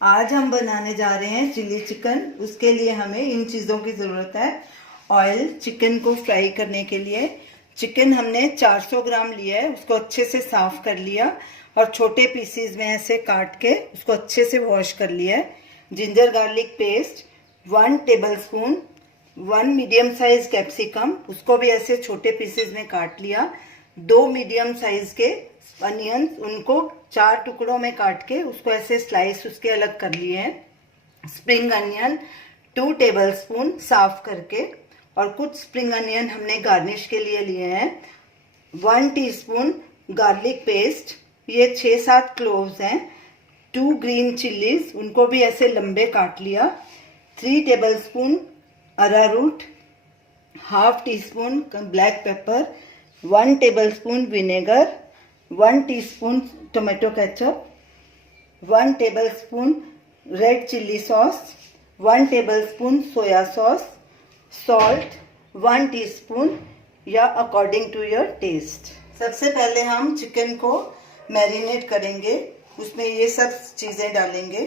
आज हम बनाने जा रहे हैं चिली चिकन। उसके लिए हमें इन चीज़ों की ज़रूरत है। ऑयल, चिकन को फ्राई करने के लिए। चिकन हमने 400 ग्राम लिया है, उसको अच्छे से साफ कर लिया और छोटे पीसीज में ऐसे काट के उसको अच्छे से वॉश कर लिया है। Ginger garlic paste 1 tablespoon, 1 medium size capsicum, उसको भी ऐसे छोटे पीसेज में काट लिया। 2 मीडियम साइज के अनियंस, उनको 4 टुकड़ों में काट के उसको ऐसे स्लाइस उसके अलग कर लिए हैं। स्प्रिंग अनियन 2 टेबलस्पून साफ करके, और कुछ स्प्रिंग अनियन हमने गार्निश के लिए लिए हैं। 1 टीस्पून गार्लिक पेस्ट, ये 6-7 क्लोव्स हैं। 2 ग्रीन चिल्लीज, उनको भी ऐसे लंबे काट लिया। 3 tablespoon arrowroot, half teaspoon black pepper, 1 tablespoon vinegar, 1 teaspoon tomato ketchup, 1 tablespoon red chilli sauce, 1 tablespoon soya sauce, salt 1 teaspoon या अकॉर्डिंग टू योर टेस्ट। सबसे पहले हम चिकन को मैरिनेट करेंगे। उसमें ये सब चीज़ें डालेंगे: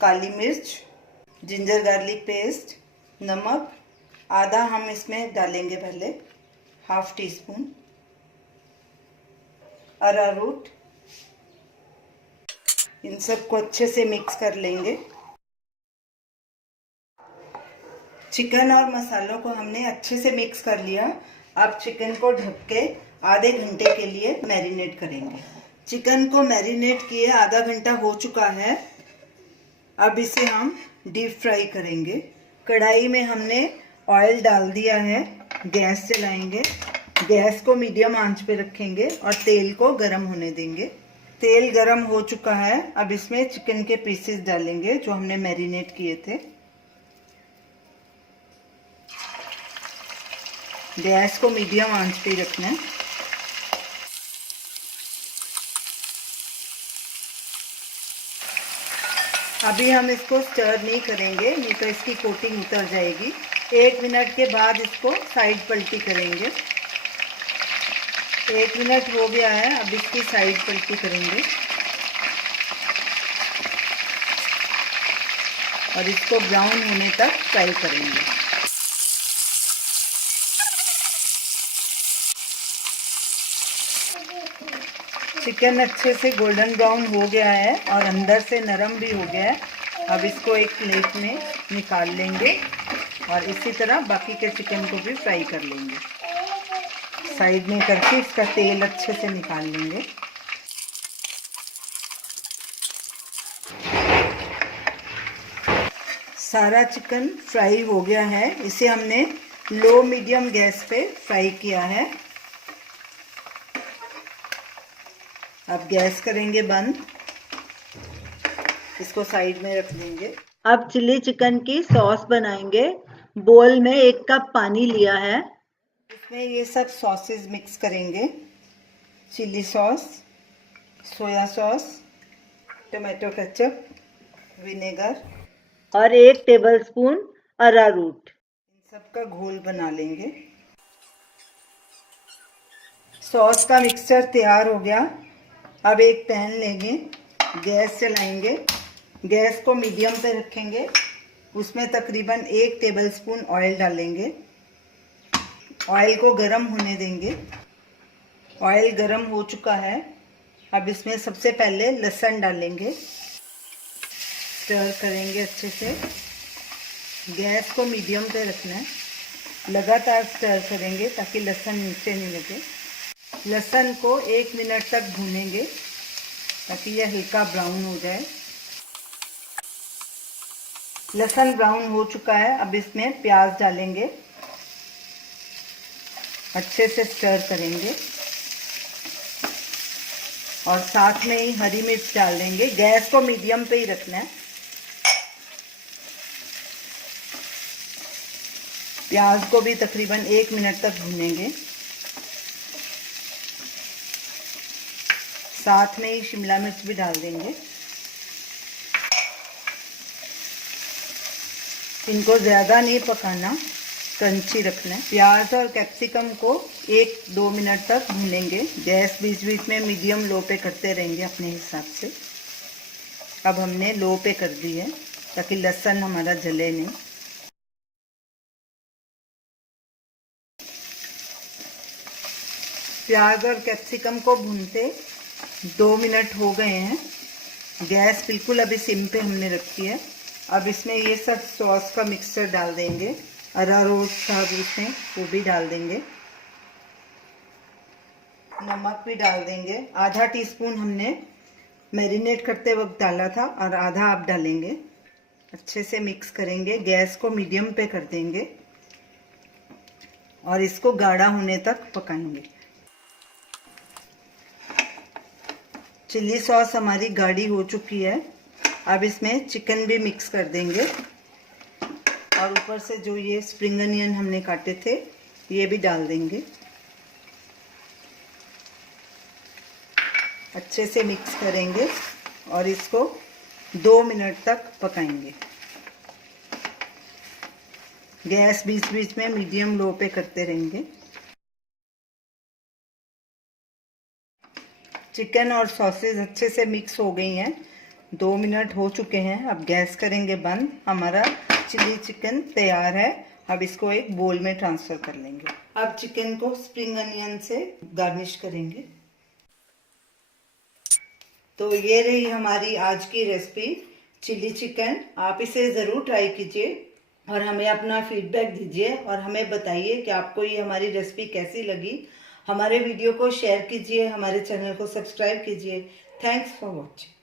काली मिर्च, जिंजर गार्लिक पेस्ट, नमक आधा हम इसमें डालेंगे पहले, हाफ टी स्पून, अरारूट, इन सबको अच्छे से मिक्स कर लेंगे। चिकन और मसालों को हमने अच्छे से मिक्स कर लिया। अब चिकन को ढक के आधे घंटे के लिए मैरिनेट करेंगे। चिकन को मैरिनेट किए आधा घंटा हो चुका है। अब इसे हम डीप फ्राई करेंगे। कढ़ाई में हमने ऑयल डाल दिया है, गैस जलाएंगे। गैस को मीडियम आंच पे रखेंगे और तेल को गरम होने देंगे। तेल गरम हो चुका है। अब इसमें चिकन के पीसेस डालेंगे जो हमने मैरिनेट किए थे। गैस को मीडियम आंच पे रखना है। अभी हम इसको स्टर नहीं करेंगे, नहीं तो इसकी कोटिंग उतर जाएगी। 1 मिनट के बाद इसको साइड पलटी करेंगे। 1 मिनट हो गया है, अब इसकी साइड पलटी करेंगे और इसको ब्राउन होने तक फ्राई करेंगे। चिकन अच्छे से गोल्डन ब्राउन हो गया है और अंदर से नरम भी हो गया है। अब इसको एक प्लेट में निकाल लेंगे और इसी तरह बाकी के चिकन को भी फ्राई कर लेंगे। साइड में करके इसका तेल अच्छे से निकाल लेंगे। सारा चिकन फ्राई हो गया है। इसे हमने लो मीडियम गैस पे फ्राई किया है। अब गैस करेंगे बंद, इसको साइड में रख देंगे। अब चिली चिकन की सॉस बनाएंगे। बोल में 1 कप पानी लिया है, इसमें ये सब सॉसेस मिक्स करेंगे: chilli sauce, soya sauce, tomato ketchup, vinegar और 1 टेबलस्पून अरारूट। इन सब का घोल बना लेंगे। सॉस का मिक्सचर तैयार हो गया। अब एक पैन लेंगे, गैस चलाएंगे, गैस को मीडियम पे रखेंगे। उसमें तकरीबन 1 टेबलस्पून ऑयल डालेंगे। ऑयल को गरम होने देंगे। ऑयल गरम हो चुका है। अब इसमें सबसे पहले लहसुन डालेंगे, स्टर करेंगे अच्छे से। गैस को मीडियम पे रखना है, लगातार स्टर करेंगे ताकि लहसुन नीचे नहीं लगे। लहसुन को 1 मिनट तक भूनेंगे ताकि यह हल्का ब्राउन हो जाए। लहसुन ब्राउन हो चुका है। अब इसमें प्याज डालेंगे, अच्छे से स्टर करेंगे और साथ में ही हरी मिर्च डाल देंगे। गैस को मीडियम पे ही रखना है। प्याज को भी तकरीबन 1 मिनट तक भूनेंगे। साथ में ही शिमला मिर्च भी डाल देंगे। इनको ज़्यादा नहीं पकाना, क्रंची रखना है। प्याज और कैप्सिकम को 1-2 मिनट तक भूनेंगे। गैस बीच बीच में मीडियम लो पे करते रहेंगे अपने हिसाब से। अब हमने लो पे कर दी है ताकि लहसुन हमारा जले नहीं। प्याज और कैप्सिकम को भूनते 2 मिनट हो गए हैं। गैस बिल्कुल अभी सिम पे हमने रखी है। अब इसमें ये सब सॉस का मिक्सचर डाल देंगे, अरारोट था इसमें वो भी डाल देंगे, नमक भी डाल देंगे। आधा टीस्पून हमने मैरिनेट करते वक्त डाला था और आधा आप डालेंगे। अच्छे से मिक्स करेंगे, गैस को मीडियम पे कर देंगे और इसको गाढ़ा होने तक पकाएंगे। चिल्ली सॉस हमारी गाढ़ी हो चुकी है। अब इसमें चिकन भी मिक्स कर देंगे और ऊपर से जो ये स्प्रिंग अनियन हमने काटे थे ये भी डाल देंगे। अच्छे से मिक्स करेंगे और इसको 2 मिनट तक पकाएंगे। गैस बीच बीच में मीडियम लो पे करते रहेंगे। चिकन और सॉसेज अच्छे से मिक्स हो गई हैं। 2 मिनट हो चुके हैं। अब गैस करेंगे बंद। हमारा चिली चिकन तैयार है। अब इसको एक बोल में ट्रांसफर कर लेंगे। अब चिकन को स्प्रिंग अनियन से गार्निश करेंगे। तो ये रही हमारी आज की रेसिपी चिली चिकन। आप इसे ज़रूर ट्राई कीजिए और हमें अपना फीडबैक दीजिए और हमें बताइए कि आपको ये हमारी रेसिपी कैसी लगी। हमारे वीडियो को शेयर कीजिए, हमारे चैनल को सब्सक्राइब कीजिए। Thanks for watching.